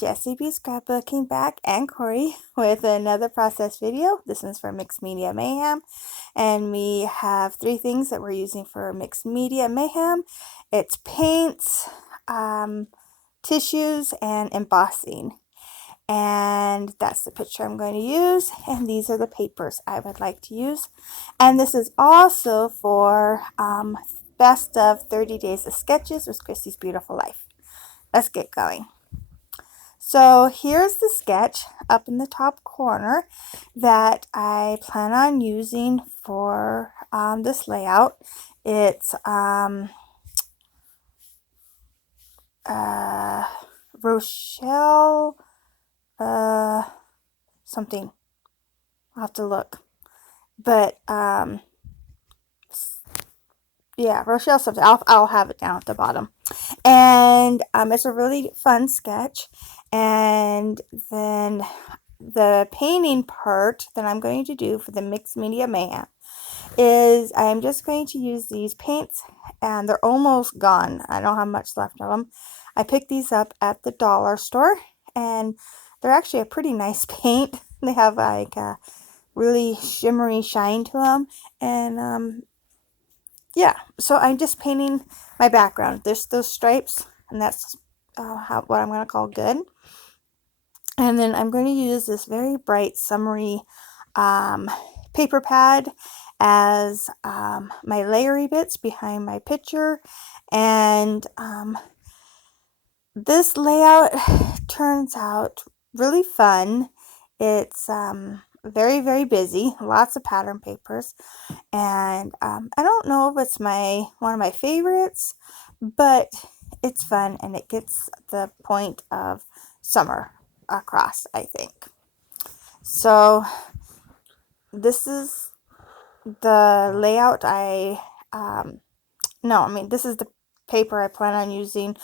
Jessie B Scrapbooking back and Corey with another process video. This one's for Mixed Media Mayhem, and we have three things that we're using for Mixed Media Mayhem. It's paints, tissues, and embossing. And that's the picture I'm going to use, and these are the papers I would like to use. And this is also for Best of 30 Days of Sketches with Christy's Beautiful Life. Let's get going. So here's the sketch up in the top corner that I plan on using for this layout. It's Rochelle something. I'll have to look. But yeah, Rochelle something. I'll have it down at the bottom. And it's a really fun sketch. And then the painting part that I'm going to do for the Mixed Media Mayhem is I'm just going to use these paints, and they're almost gone. I don't have much left of them. I picked these up at the dollar store, and they're actually a pretty nice paint. They have like a really shimmery shine to them, and yeah, so I'm just painting my background. There's those stripes, and that's what I'm going to call good. And then I'm going to use this very bright summery paper pad as my layery bits behind my picture. And this layout turns out really fun. It's very, very busy, lots of pattern papers. And I don't know if it's one of my favorites, but it's fun and it gets the point of summer across, I think. So this is the layout this is the paper I plan on using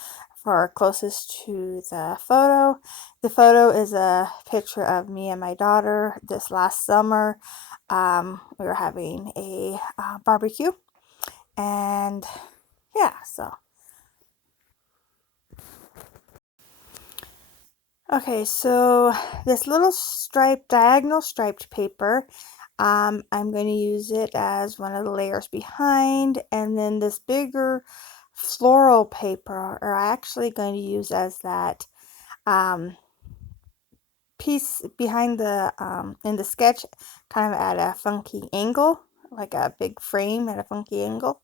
for closest to the photo. The photo is a picture of me and my daughter this last summer. We were having a barbecue, and yeah, so okay, so this little diagonal striped paper, I'm going to use it as one of the layers behind, and then this bigger floral paper are actually going to use as that piece behind the in the sketch, kind of at a funky angle, like a big frame at a funky angle.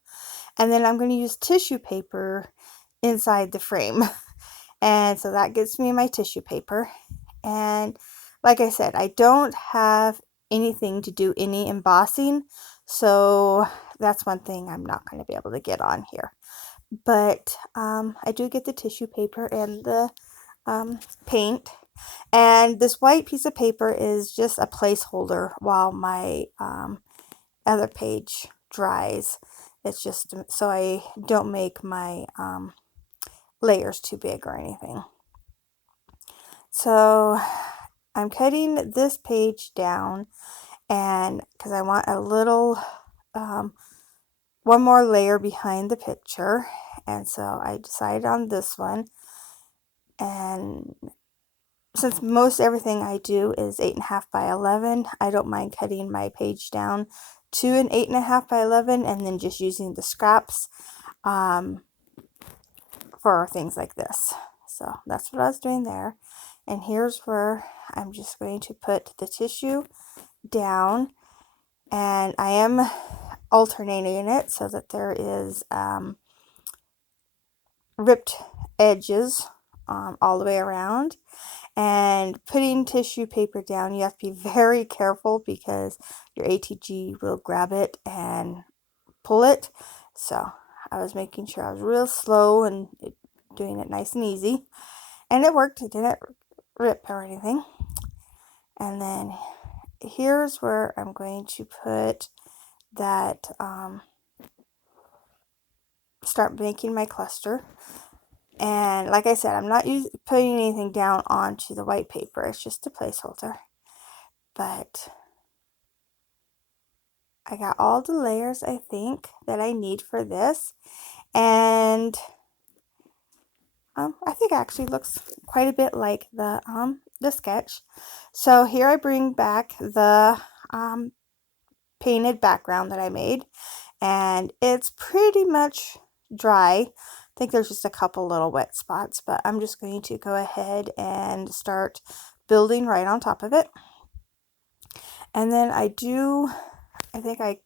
And then I'm going to use tissue paper inside the frame. And so that gets me my tissue paper. And like I said, I don't have anything to do any embossing, so that's one thing I'm not going to be able to get on here. But I do get the tissue paper and the paint. And this white piece of paper is just a placeholder while my other page dries. It's just so I don't make my layers too big or anything. So I'm cutting this page down, and because I want a little one more layer behind the picture, and so I decided on this one. And since most everything I do is 8.5 by 11, I don't mind cutting my page down to an 8.5 by 11 and then just using the scraps for things like this. So that's what I was doing there. And here's where I'm just going to put the tissue down, and I am alternating it so that there is ripped edges all the way around. And putting tissue paper down, you have to be very careful because your ATG will grab it and pull it. So I was making sure I was real slow and doing it nice and easy. And it worked. It didn't rip or anything. And then here's where I'm going to put that, start making my cluster. And like I said, I'm not putting anything down onto the white paper. It's just a placeholder. But I got all the layers, I think, that I need for this. And I think it actually looks quite a bit like the sketch. So here I bring back the painted background that I made, and it's pretty much dry. I think there's just a couple little wet spots, but I'm just going to go ahead and start building right on top of it. And then I think I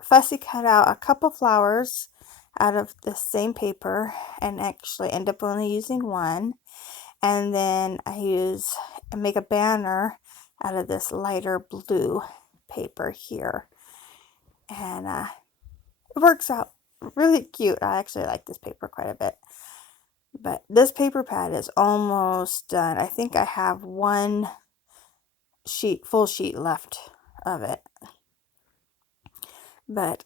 fussy cut out a couple flowers out of the same paper and actually end up only using one. And then I make a banner out of this lighter blue paper here. And it works out really cute. I actually like this paper quite a bit. But this paper pad is almost done. I think I have one full sheet left of it. But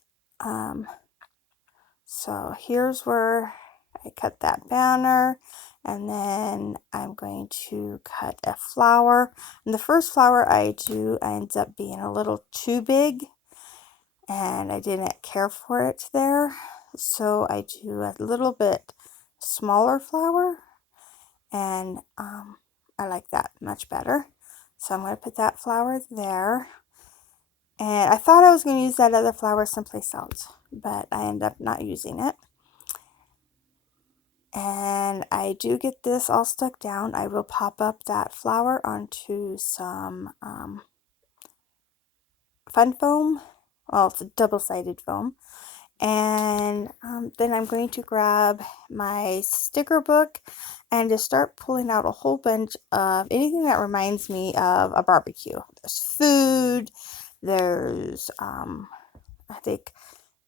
so here's where I cut that banner, and then I'm going to cut a flower. And the first flower I do ends up being a little too big, and I didn't care for it there. So I do a little bit smaller flower, and I like that much better. So I'm going to put that flower there. And I thought I was going to use that other flower someplace else, but I end up not using it. And I do get this all stuck down. I will pop up that flower onto some fun foam. Well, it's a double-sided foam. And then I'm going to grab my sticker book and just start pulling out a whole bunch of anything that reminds me of a barbecue. There's food, there's I think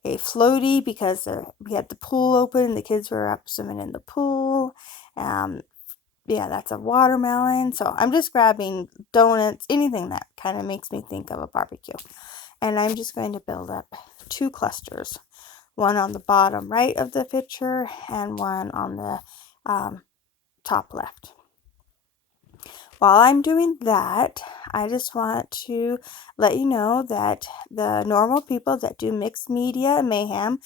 a floaty because we had the pool open, the kids were up swimming in the pool. Yeah, that's a watermelon. So I'm just grabbing donuts, anything that kind of makes me think of a barbecue. And I'm just going to build up 2 clusters, one on the bottom right of the picture and one on the top left. While I'm doing that, I just want to let you know that the normal people that do Mixed Media Mayhem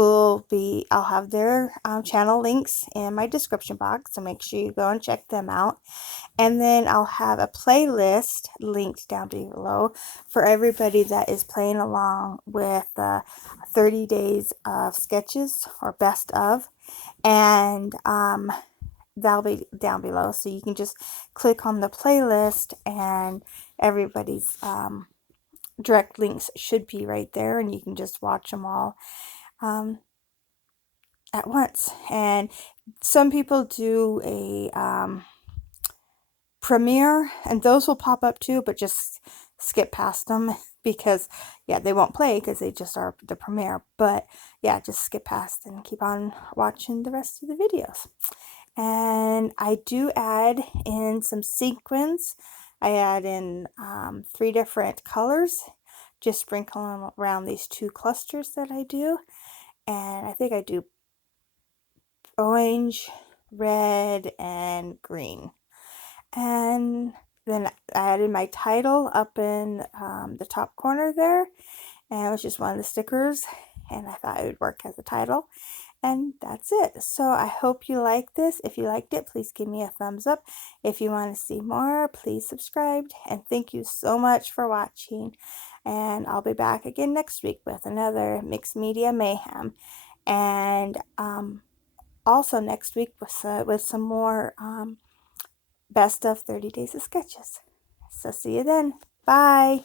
I'll have their channel links in my description box, so make sure you go and check them out. And then I'll have a playlist linked down below for everybody that is playing along with 30 days of sketches or best of. And that'll be down below, so you can just click on the playlist and everybody's direct links should be right there, and you can just watch them all at once. And some people do a premiere, and those will pop up too, but just skip past them because yeah, they won't play because they just are the premiere. But yeah, just skip past and keep on watching the rest of the videos. And I do add in some sequins. I add in 3 different colors, just sprinkle them around these 2 clusters that I do. And I think I do orange, red, and green. And then I added my title up in the top corner there, and it was just one of the stickers, and I thought it would work as a title. And that's it. So I hope you like this. If you liked it, please give me a thumbs up. If you want to see more, please subscribe. And thank you so much for watching. And I'll be back again next week with another Mixed Media Mayhem. And also next week with some more best of 30 days of sketches. So see you then. Bye.